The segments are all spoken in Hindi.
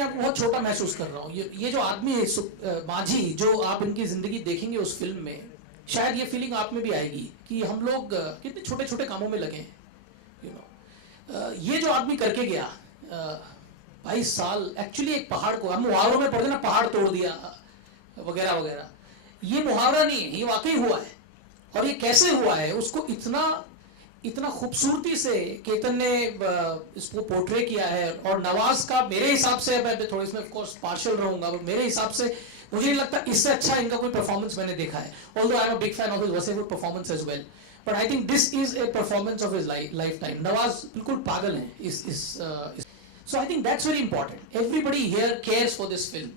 अपने आप को बहुत छोटा महसूस कर रहा हूँ। ये जो आदमी है माझी, जो आप इनकी जिंदगी देखेंगे उस फिल्म में, शायद ये फीलिंग आप में भी आएगी कि हम लोग कितने छोटे छोटे कामों में लगे हैं, यू नो। ये जो आदमी करके गया 22 साल, एक्चुअली एक पहाड़ को, हम मुहावरों में पढ़ते ना, पहाड़ तोड़ दिया वगैरह वगैरह, ये मुहावरा नहीं है, ये वाकई हुआ है। और ये कैसे हुआ है, उसको इतना इतना खूबसूरती से केतन ने इसको पोर्ट्रे किया है। और नवाज का मेरे हिसाब से, मैं थोड़ा इसमें ऑफ कोर्स पार्शियल रहूंगा, पर मेरे हिसाब से मुझे नहीं लगता इससे अच्छा इनका कोई परफॉर्मेंस मैंने देखा है। Although I am a big fan of his वॉसेवुड performance as well, but I think this is a performance of his lifetime. Nawaz बिल्कुल पागल है इस so I think that's very important. Everybody here cares for this film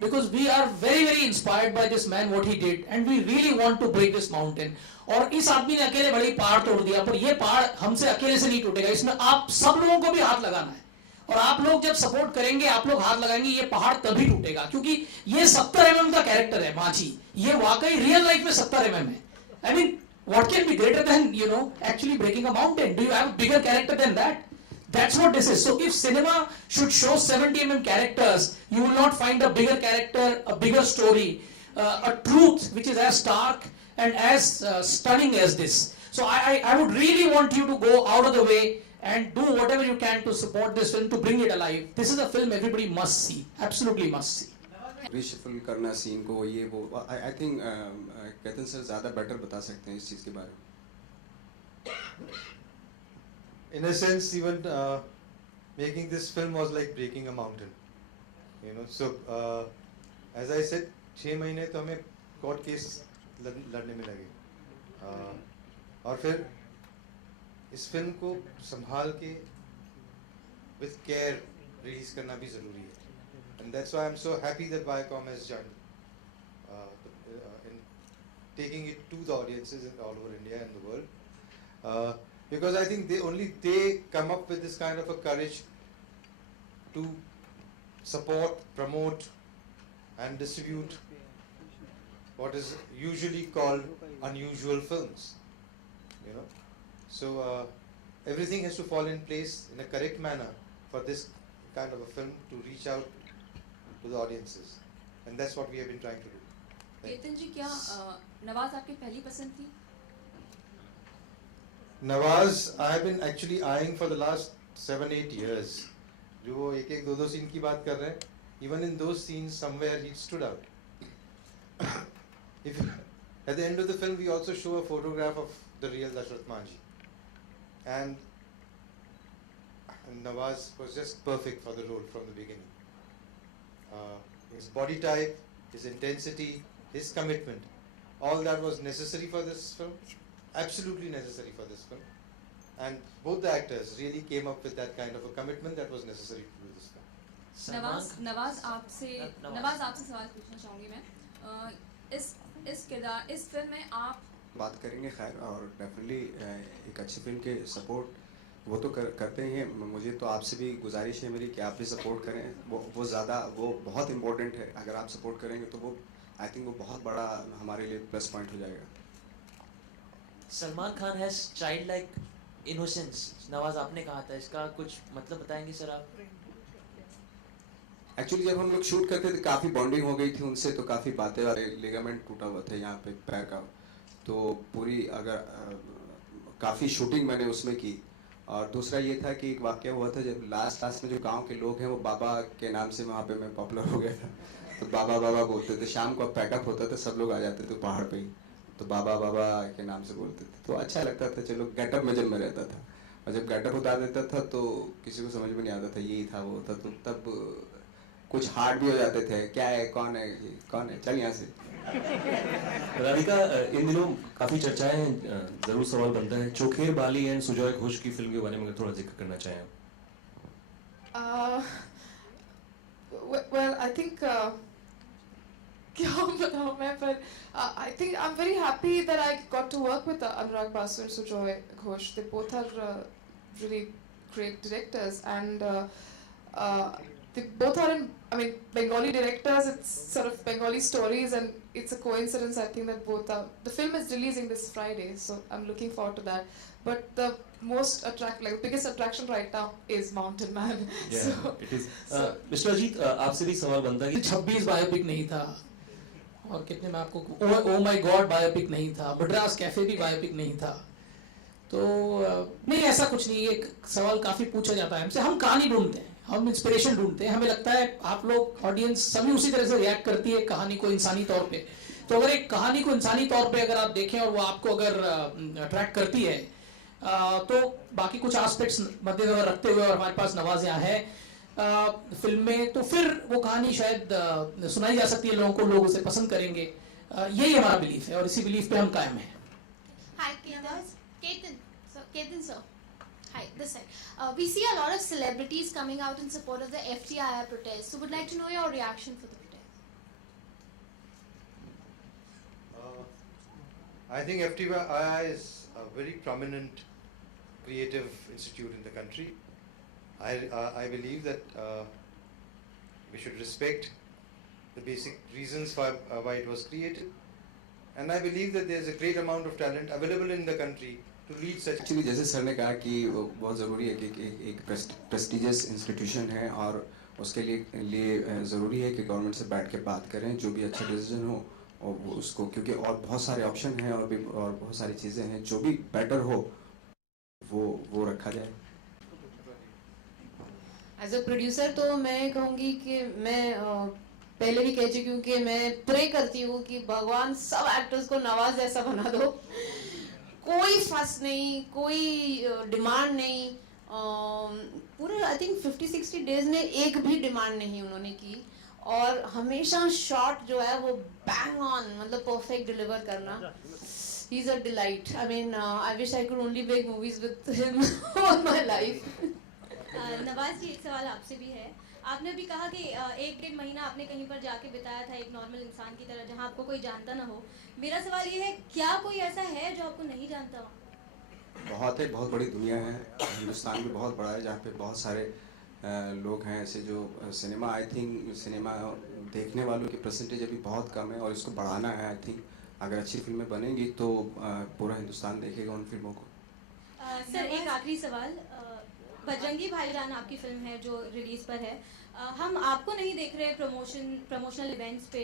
because we are very very inspired by this man, what he did, and we really want to break this mountain. और इस आदमी ने अकेले बड़ी पहाड़ तोड़ दिया, पर ये पहाड़ हमसे अकेले से नहीं टूटेगा, इसमें आप सब लोगों को भी हाथ लगाना है। और आप लोग जब सपोर्ट करेंगे, आप लोग हाथ लगाएंगे, ये पहाड़ तभी टूटेगा। क्योंकि ये 70 mm का कैरेक्टर है माझी, ये वाकई रियल लाइफ में 70 mm है। I mean what can be greater than, you know, actually breaking a mountain? Do you have a bigger character than that? That's what this is. So if cinema should show 70 mm characters, you will not find a bigger character, a bigger story, a truth which is as stark and as stunning as this. So I would really want you to go out of the way and do whatever you can to support this film, to bring it alive. This is a film everybody must see, absolutely must see. Reshuffle करना सीन को, ये वो, आई थिंक केतन सर ज़्यादा बेटर बता सकते हैं इस चीज़ के बारे में। In a sense, even making this film was like breaking a mountain, you know. So as I said, 6 महीने तो हमें कोर्ट केस लड़ने में लगे, और फिर इस फिल्म को संभाल के with care रिलीज करना भी ज़रूरी है, and that's why I'm so happy that Viacom has joined in taking it to the audiences all over India and the world. Because I think they come up with this kind of a courage to support, promote, and distribute what is usually called unusual films, you know. So everything has to fall in place in a correct manner for this kind of a film to reach out to the audiences, and that's what we have been trying to do. Ketan जी, क्या नवाज आपकी पहली पसंद थी? Nawaz, I have been actually eyeing for the last 7-8 years. जो वो एक एक दो सीन की बात कर रहे हैं, even in those scenes somewhere he stood out. If at the end of the film we also show a photograph of the real Dashrath Manjhi, and Nawaz was just perfect for the role from the beginning. His body type, his intensity, his commitment, all that was necessary for this film. Absolutely necessary for this film, and both the actors really came up with that kind of a commitment that was necessary to do this film. Nawaz आपसे सवाल पूछना चाहूँगी मैं। इस फिल्म में आप बात करेंगे खैर, और डेफिनेटली एक अच्छी फिल्म के सपोर्ट वो तो करते ही हैं। मुझे तो आपसे भी गुजारिश है मेरी कि आप भी सपोर्ट करें, वो बहुत इम्पोर्टेंट है। अगर आप सपोर्ट करेंगे तो वो आई थिंक वो बहुत बड़ा हमारे लिए प्लस पॉइंट हो जाएगा। Salman Khan has child like innocence, Nawaz आपने कहा था, इसका कुछ मतलब बताएंगे सर आप? एक्चुअली जब हम लोग शूट करते थे काफ़ी बॉन्डिंग हो गई थी उनसे, तो काफ़ी बातें, लिगामेंट टूटा हुआ था यहाँ पे पैर का, तो पूरी काफ़ी शूटिंग मैंने उसमें की। और दूसरा ये था कि एक वाक़या हुआ था जब लास्ट में जो गांव के लोग हैं वो बाबा के नाम से वहाँ पे मैं पॉपुलर हो गया था, तो बाबा बाबा बोलते थे। शाम को पैकअप होता था, सब लोग आ जाते थे पहाड़ पे ही, तो बाबा बाबा के नाम से बोलते थे, तो अच्छा लगता था। चलो गेटअप में जब मैं रहता था, और जब गेटअप उतार देता था तो किसी को समझ में नहीं आता था यही था वो था, तो तब कुछ हार्ड भी हो जाते थे, क्या है, कौन है, चल यहाँ से। राधिका, इन दिनों काफी चर्चाएं हैं, जरूर सवाल बनता है, चोखेर बाली एंड सुजॉय घोष की फिल्म के बारे में थोड़ा जिक्र करना चाहें? Well, I think क्या बताऊँ मैं, पर I think I'm very happy that I got to work with Anurag Basu and Sujoy Ghosh. They both are really great directors, and they both are in, I mean, Bengali directors, it's sort of Bengali stories, and it's a coincidence, I think, that both are. The film is releasing this Friday, so I'm looking forward to that. But the biggest attraction right now is Mountain Man. Yeah, So, it is. Mister Ajit, आपसे भी सवाल बनता है कि 26 बायोपिक नहीं था, और कितने में आपको ओ माय गॉड बायोपिक नहीं था, मद्रास कैफे भी बायोपिक नहीं था, तो नहीं, ऐसा कुछ नहीं। एक सवाल काफी पूछा जाता है हमसे, हम कहानी ढूंढते हैं, हम इंस्पिरेशन ढूंढते हैं, हमें लगता है आप लोग ऑडियंस सभी उसी तरह से रिएक्ट करती है कहानी को इंसानी तौर पे। तो अगर एक कहानी को इंसानी तौर पे अगर आप देखें और वो आपको अगर अट्रैक्ट करती है, तो बाकी कुछ एस्पेक्ट्स मद्देनजर रखते हुए, और हमारे पास नवाज यहाँ है फिल्म में, तो फिर वो कहानी शायद सुनाई जा सकती है लोगों को, लोग उसे पसंद करेंगे। यही हमारा बिलीफ है और इसी बिलीफ पे हम कायम हैं। Hi, Ketan. Ketan sir. Hi, this side. We see a lot of celebrities coming out in support of the FTII protest. So, would like to know your reaction for the protest. I think FTII is a very prominent creative institute in the country. I believe that we should respect the basic reasons for why it was created, and I believe that there is a great amount of talent available in the country to lead such. Actually जैसे सर ने कहा कि बहुत ज़रूरी है कि एक प्रेस्टिजियस इंस्टीट्यूशन है, और उसके लिए ज़रूरी है कि गवर्नमेंट से बैठ के बात करें, जो भी अच्छा डिसीजन हो और वो उसको, क्योंकि और बहुत सारे ऑप्शन हैं और बहुत सारी चीज़ें हैं, जो भी बेटर हो वो रखा जाए। एज अ प्रोड्यूसर तो मैं कहूँगी कि मैं पहले भी कह चुकी हूँ कि मैं प्रे करती हूँ कि भगवान सब एक्टर्स को नवाज जैसा बना दो, कोई फस नहीं, कोई डिमांड नहीं, पूरे आई थिंक 50-60 डेज में एक भी डिमांड नहीं उन्होंने की, और हमेशा शॉट जो है वो बैंग ऑन, मतलब परफेक्ट डिलीवर करना। He is a delight. I mean I wish I could only make movies with him all my life. Nawaz ji, एक सवाल आपसे भी है। आपने भी कहा कि 1-1.5 महीना आपने कहीं पर जाके बिताया था एक नॉर्मल इंसान की तरह, जहां आपको कोई जानता ना हो। मेरा सवाल ये है, क्या कोई ऐसा है जो आपको नहीं जानता हो? बहुत बड़ी दुनिया है, हिंदुस्तान भी बहुत बड़ा है, जहाँ पे बहुत सारे लोग हैं ऐसे जो सिनेमा, आई थिंक सिनेमा देखने वालों की परसेंटेज अभी बहुत कम है, और इसको बढ़ाना है। आई थिंक अगर अच्छी फिल्में बनेंगी तो पूरा हिंदुस्तान देखेगा उन फिल्मों को। सर, एक आखिरी सवाल, बजरंगी भाईजान आपकी फिल्म है जो रिलीज पर है, हम आपको नहीं देख रहे प्रमोशनल इवेंट्स पे,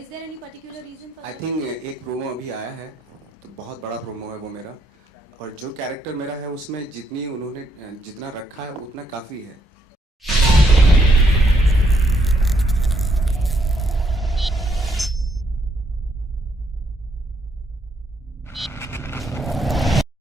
is there any particular reason for? I think एक प्रोमो अभी आया है, तो बहुत बड़ा प्रोमो है वो मेरा, और जो कैरेक्टर मेरा है उसमें जितना रखा है उतना काफ़ी है।